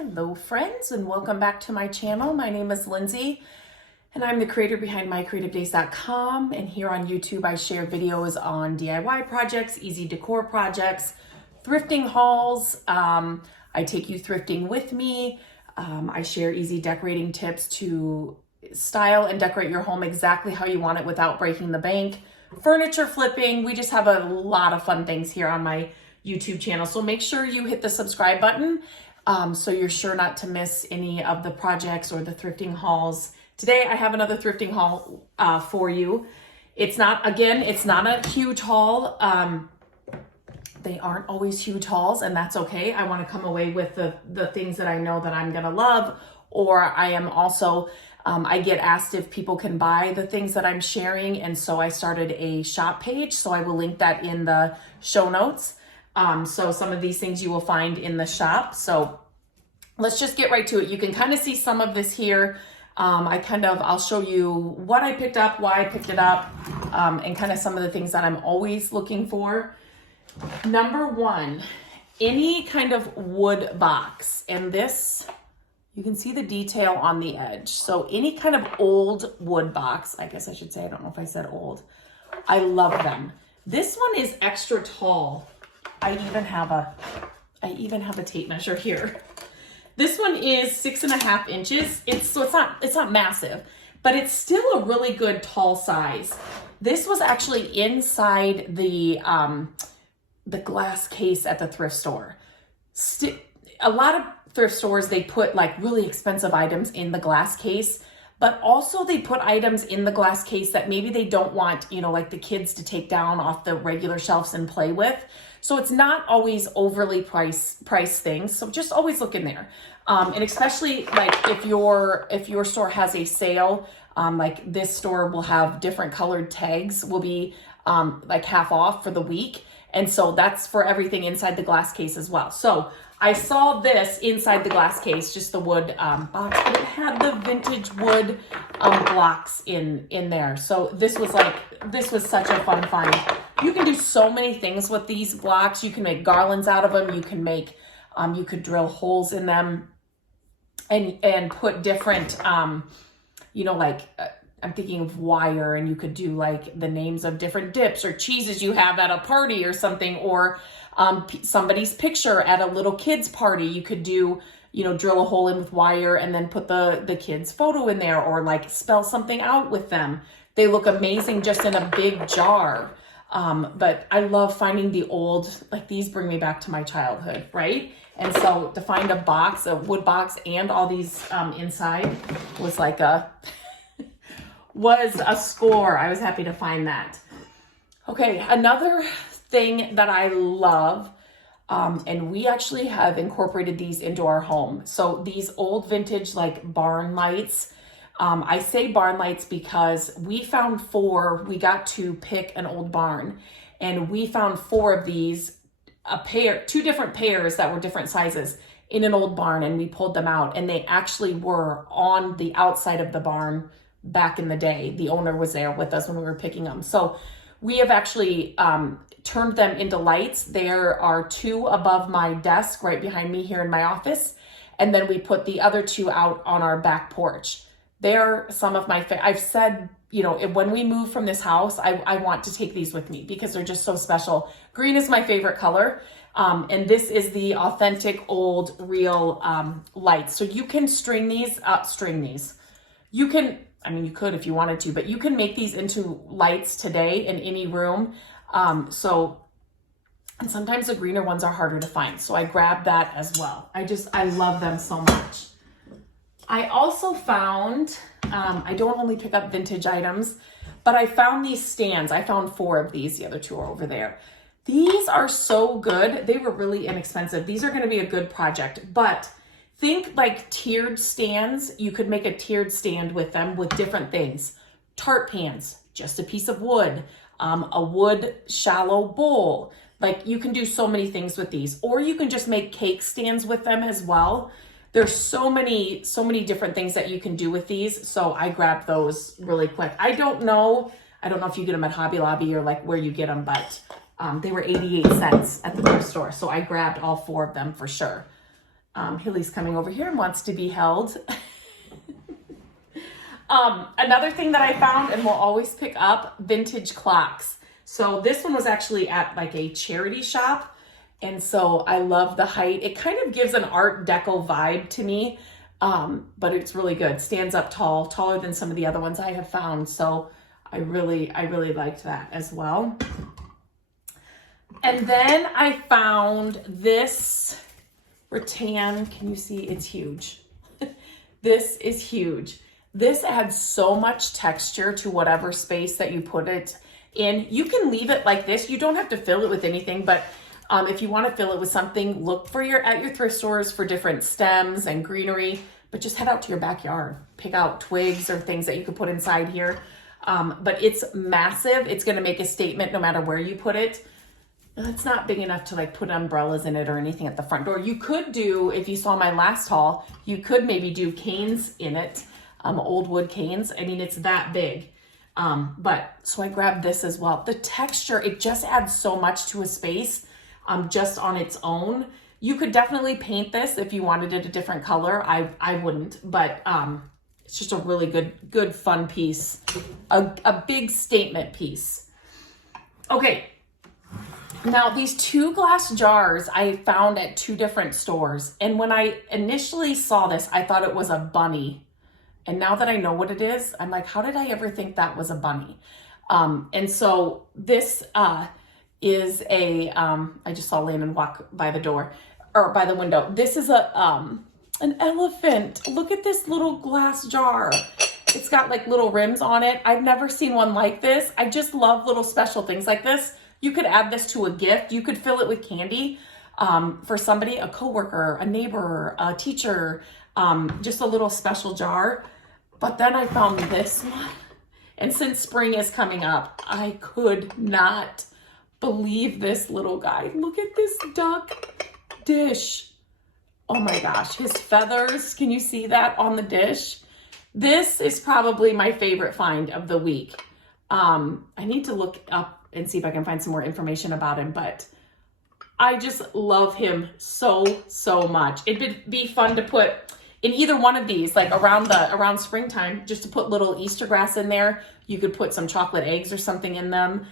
Hello friends, and welcome back to my channel. My name is Lindsay and I'm the creator behind mycreativedays.com, and here on YouTube I share videos on DIY projects, easy decor projects, thrifting hauls. I take you thrifting with me. I share easy decorating tips to style and decorate your home exactly how you want it without breaking the bank. Furniture flipping. We just have a lot of fun things here on my YouTube channel. So make sure you hit the subscribe button so you're sure not to miss any of the projects or the thrifting hauls. Today I have another thrifting haul for you. It's not a huge haul. They aren't always huge hauls, and that's okay. I want to come away with the things that I know that I'm gonna love, or I am also, I get asked if people can buy the things that I'm sharing, and so I started a shop page, so I will link that in the show notes. So some of these things you will find in the shop. So let's just get right to it. You can kind of see some of this here. I'll show you what I picked up, why I picked it up, and kind of some of the things that I'm always looking for. Number one, any kind of wood box. And this, you can see the detail on the edge. So any kind of old wood box, I guess I should say, I don't know if I said old. I love them. This one is extra tall. I even have a tape measure here. This one is 6.5 inches. It's not massive, but it's still a really good tall size. This was actually inside the glass case at the thrift store. A lot of thrift stores, they put like really expensive items in the glass case, but also they put items in the glass case that maybe they don't want, like the kids to take down off the regular shelves and play with. So it's not always overly price things. So just always look in there. And especially like if your store has a sale, like this store will have different colored tags, will be like half off for the week. And so that's for everything inside the glass case as well. So I saw this inside the glass case, just the wood box, but it had the vintage wood blocks in there. So this was such a fun find. You can do so many things with these blocks. You can make garlands out of them. You can make, you could drill holes in them and put different, like I'm thinking of wire, and you could do like the names of different dips or cheeses you have at a party or something, or somebody's picture at a little kid's party. You could do, drill a hole in with wire and then put the kid's photo in there, or like spell something out with them. They look amazing just in a big jar. But I love finding the old, like these bring me back to my childhood, right? And so to find a wood box and all these inside was like was a score. I was happy to find that. Okay, another thing that I love, and we actually have incorporated these into our home. So these old vintage like barn lights. I say barn lights because we found 4. We got to pick an old barn, and we found 4 of these, 2 different pairs that were different sizes in an old barn, and we pulled them out, and they actually were on the outside of the barn back in the day. The owner was there with us when we were picking them. So we have actually turned them into lights. There are 2 above my desk right behind me here in my office, and then we put the other 2 out on our back porch. They're some of my I've said, when we move from this house, I want to take these with me because they're just so special. Green is my favorite color. And this is the authentic old real lights. So you can string these. You could if you wanted to, but you can make these into lights today in any room. And sometimes the greener ones are harder to find. So I grabbed that as well. I love them so much. I also found, I don't only pick up vintage items, but I found these stands. I found 4 of these. The other 2 are over there. These are so good. They were really inexpensive. These are going to be a good project, but think like tiered stands. You could make a tiered stand with them with different things. Tart pans, just a piece of wood, a wood shallow bowl. Like you can do so many things with these, or you can just make cake stands with them as well. There's so many different things that you can do with these. So I grabbed those really quick. I don't know if you get them at Hobby Lobby or like where you get them, but they were 88 cents at the thrift store. So I grabbed all 4 of them for sure. Hilly's coming over here and wants to be held. Another thing that I found and will always pick up, vintage clocks. So this one was actually at like a charity shop. And so I love the height. It kind of gives an Art Deco vibe to me, but it's really good. Stands up tall, taller than some of the other ones I have found. So I really liked that as well. And then I found this rattan. Can you see? It's huge. This is huge. This adds so much texture to whatever space that you put it in. You can leave it like this. You don't have to fill it with anything, but if you want to fill it with something, look at your thrift stores for different stems and greenery, but just head out to your backyard. Pick out twigs or things that you could put inside here. But it's massive. It's going to make a statement no matter where you put it. It's not big enough to like put umbrellas in it or anything at the front door. You could do, if you saw my last haul, you could maybe do canes in it, old wood canes. I mean, it's that big. So I grabbed this as well. The texture, it just adds so much to a space, just on its own. You could definitely paint this if you wanted it a different color. I wouldn't, but it's just a really good fun piece, a big statement piece. Okay. Now, these 2 glass jars I found at 2 different stores. And when I initially saw this, I thought it was a bunny. And now that I know what it is, I'm like, how did I ever think that was a bunny? And so this is I just saw Landon walk by the door, or by the window. This is an elephant. Look at this little glass jar. It's got like little rims on it. I've never seen one like this. I just love little special things like this. You could add this to a gift. You could fill it with candy for somebody, a coworker, a neighbor, a teacher, just a little special jar. But then I found this one. And since spring is coming up, I could not believe this little guy. Look at this duck dish. Oh my gosh, his feathers. Can you see that on the dish? This is probably my favorite find of the week. I need to look up and see if I can find some more information about him, but I just love him so much. It'd be fun to put in either one of these, like around springtime, just to put little Easter grass in there. You could put some chocolate eggs or something in them.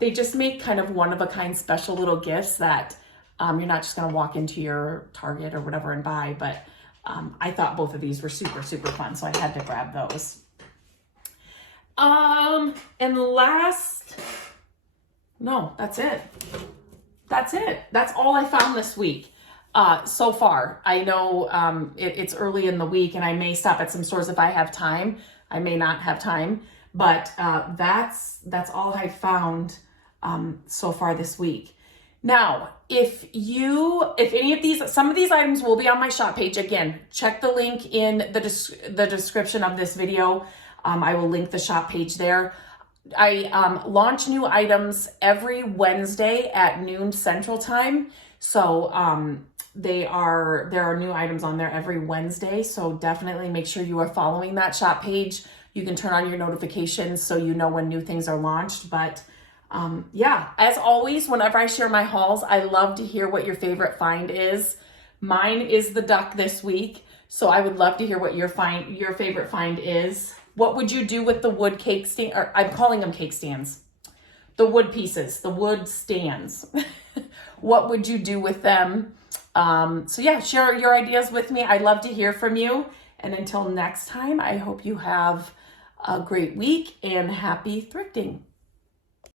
They just make kind of one-of-a-kind special little gifts that you're not just going to walk into your Target or whatever and buy, but I thought both of these were super fun, so I had to grab those. And last, no, that's it. That's all I found this week. So far. I know it's early in the week and I may stop at some stores if I have time. I may not have time, but that's all I found so far this week. Now, if any of these, some of these items will be on my shop page. Again, check the link in the description of this video. I will link the shop page there. I launch new items every Wednesday at noon Central Time. So there are new items on there every Wednesday. So definitely make sure you are following that shop page. You can turn on your notifications so you know when new things are launched. But yeah, as always, whenever I share my hauls, I love to hear what your favorite find is. Mine is the duck this week. So I would love to hear what your favorite find is. What would you do with the wood cake stand? Or I'm calling them cake stands. The wood pieces, the wood stands. What would you do with them? So yeah, share your ideas with me. I'd love to hear from you. And until next time, I hope you have a great week and happy thrifting.